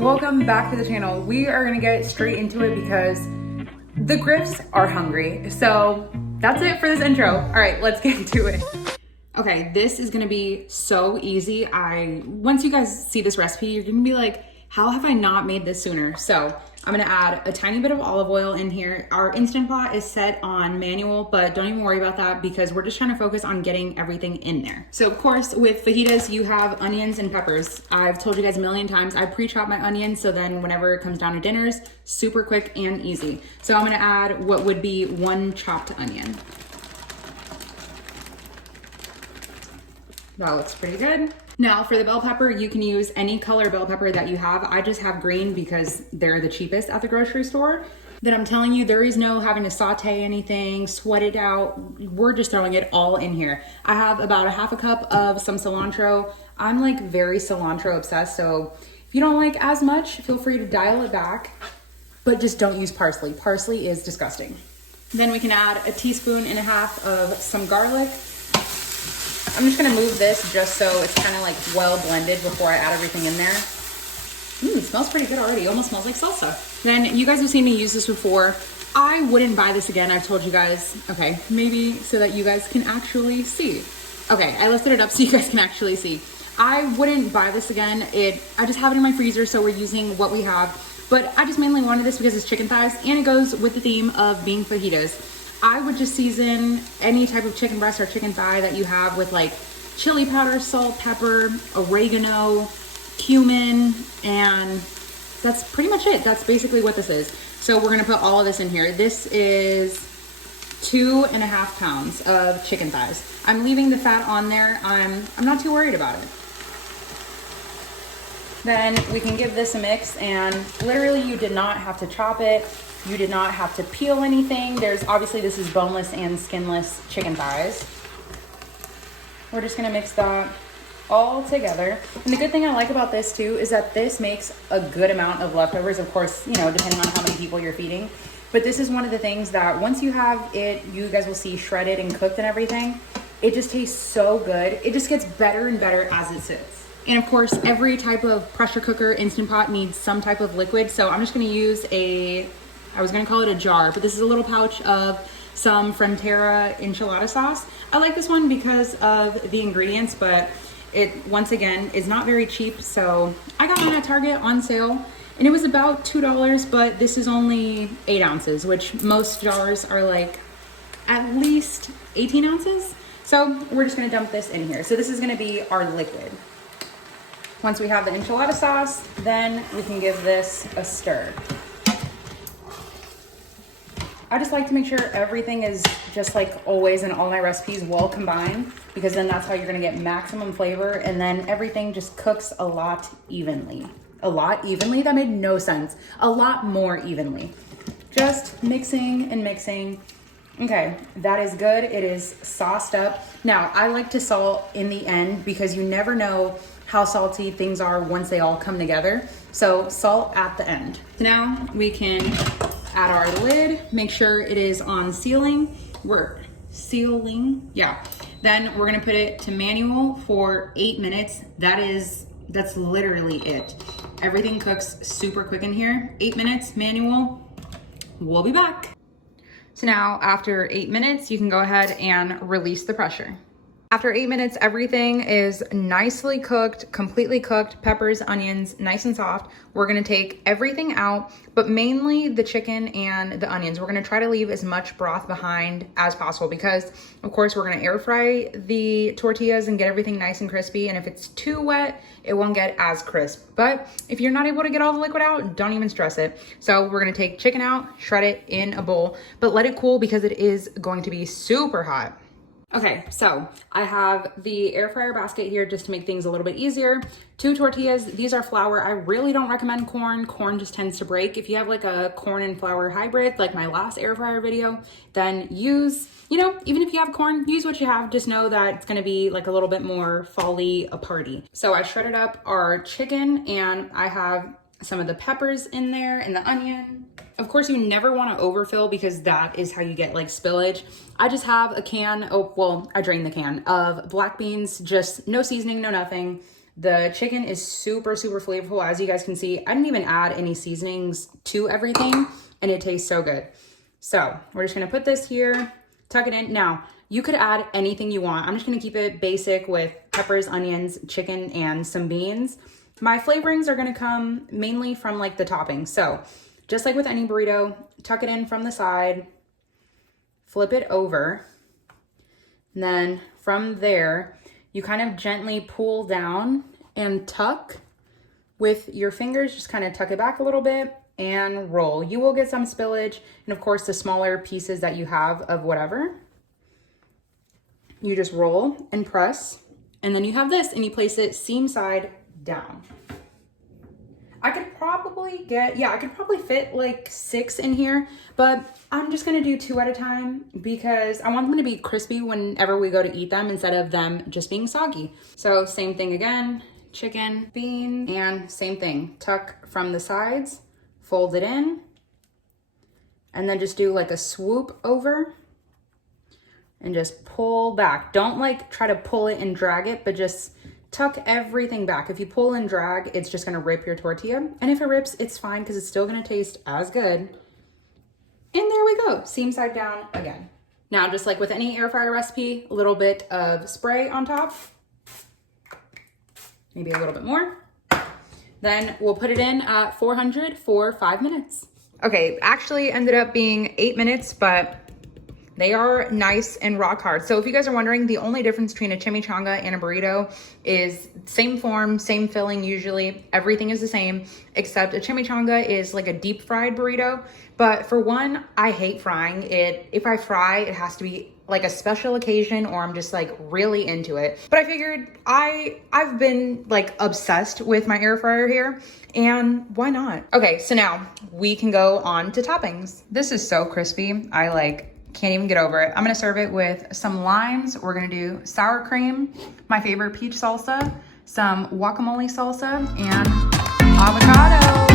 welcome back to the channel. We are gonna get straight into it because the Griffs are hungry. So that's it for this intro. All right, let's get into it. Okay, this is gonna be so easy. Once you guys see this recipe, you're gonna be like, how have I not made this sooner? So I'm gonna add a tiny bit of olive oil in here. Our Instant Pot is set on manual, but don't even worry about that because we're just trying to focus on getting everything in there. So of course, with fajitas, you have onions and peppers. I've told you guys a million times, I pre-chop my onions, so then whenever it comes down to dinners, super quick and easy. So I'm gonna add what would be 1 chopped onion. That looks pretty good. Now for the bell pepper, you can use any color bell pepper that you have. I just have green because they're the cheapest at the grocery store. Then I'm telling you, there is no having to saute anything, sweat it out. We're just throwing it all in here. I have about a half a cup of some cilantro. I'm like very cilantro obsessed, so if you don't like as much, feel free to dial it back, but just don't use parsley. Parsley is disgusting. Then we can add a 1.5 teaspoons of some garlic. I'm just gonna move this just so it's kind of like well blended before I add everything in there. It smells pretty good already. Almost smells like salsa. Then you guys have seen me use this before. I wouldn't buy this again. I've told you guys, okay, maybe so that you guys can actually see. Okay, I listed it up so you guys can actually see. I wouldn't buy this again. I just have it in my freezer, so we're using what we have. But I just mainly wanted this because it's chicken thighs and it goes with the theme of being fajitas. I would just season any type of chicken breast or chicken thigh that you have with like chili powder, salt, pepper, oregano, cumin, and that's pretty much it. That's basically what this is. So we're gonna put all of this in here. This is 2.5 pounds of chicken thighs. I'm leaving the fat on there. I'm not too worried about it. Then we can give this a mix, and literally you did not have to chop it. You did not have to peel anything. Obviously this is boneless and skinless chicken thighs. We're just gonna mix that all together. And the good thing I like about this too is that this makes a good amount of leftovers, of course, you know, depending on how many people you're feeding. But this is one of the things that once you have it, you guys will see shredded and cooked and everything. It just tastes so good. It just gets better and better as it sits. And of course, every type of pressure cooker, Instant Pot needs some type of liquid. So I'm just gonna use I was gonna call it a jar, but this is a little pouch of some Frontera enchilada sauce. I like this one because of the ingredients, but it, once again, is not very cheap. So I got mine at Target on sale and it was about $2, but this is only 8 ounces, which most jars are like at least 18 ounces. So we're just gonna dump this in here. So this is gonna be our liquid. Once we have the enchilada sauce, then we can give this a stir. I just like to make sure everything is just like always in all my recipes well combined, because then that's how you're gonna get maximum flavor, and then everything just cooks a lot evenly. A lot evenly? That made no sense. A lot more evenly. Just mixing and mixing. Okay, that is good. It is sauced up. Now, I like to salt in the end because you never know how salty things are once they all come together. So salt at the end. Now we can add our lid, make sure it is on sealing. We're sealing, yeah. Then we're gonna put it to manual for 8 minutes. That's literally it. Everything cooks super quick in here. 8 minutes, manual. We'll be back. So now after 8 minutes, you can go ahead and release the pressure. After 8 minutes, everything is nicely cooked, completely cooked, peppers, onions, nice and soft. We're gonna take everything out, but mainly the chicken and the onions. We're gonna try to leave as much broth behind as possible because, of course, we're gonna air fry the tortillas and get everything nice and crispy. And if it's too wet, it won't get as crisp. But if you're not able to get all the liquid out, don't even stress it. So we're gonna take chicken out, shred it in a bowl, but let it cool because it is going to be super hot. Okay, so I have the air fryer basket here just to make things a little bit easier. 2 tortillas, these are flour. I really don't recommend corn. Corn just tends to break. If you have like a corn and flour hybrid, like my last air fryer video, then use, even if you have corn, use what you have. Just know that it's gonna be like a little bit more fall-y a party. So I shredded up our chicken and I have some of the peppers in there and the onion. Of course, you never want to overfill because that is how you get like spillage. I just have a can, I drained the can of black beans, just no seasoning, no nothing. The chicken is super, super flavorful. As you guys can see, I didn't even add any seasonings to everything and it tastes so good. So we're just gonna put this here, tuck it in. Now, you could add anything you want. I'm just gonna keep it basic with peppers, onions, chicken, and some beans. My flavorings are gonna come mainly from like the toppings. So just like with any burrito, tuck it in from the side, flip it over, and then from there, you kind of gently pull down and tuck with your fingers, just kind of tuck it back a little bit and roll. You will get some spillage, and of course the smaller pieces that you have of whatever. You just roll and press, and then you have this, and you place it seam side down. I could probably fit like 6 in here, but I'm just gonna do 2 at a time because I want them to be crispy whenever we go to eat them instead of them just being soggy. So same thing again, chicken, bean, and same thing. Tuck from the sides, fold it in, and then just do like a swoop over and just pull back. Don't like try to pull it and drag it, but just tuck everything back. If you pull and drag, it's just gonna rip your tortilla. And if it rips, it's fine because it's still gonna taste as good. And there we go, seam side down again. Now, just like with any air fryer recipe, a little bit of spray on top, maybe a little bit more. Then we'll put it in at 400 for 5 minutes. Okay, actually ended up being 8 minutes, but they are nice and rock hard. So if you guys are wondering, the only difference between a chimichanga and a burrito is same form, same filling usually. Everything is the same, except a chimichanga is like a deep fried burrito. But for one, I hate frying it. If I fry, it has to be like a special occasion or I'm just like really into it. But I figured I've been like obsessed with my air fryer here, and why not? Okay, so now we can go on to toppings. This is so crispy. I like can't even get over it. I'm gonna serve it with some limes. We're gonna do sour cream, my favorite peach salsa, some guacamole salsa, and avocado.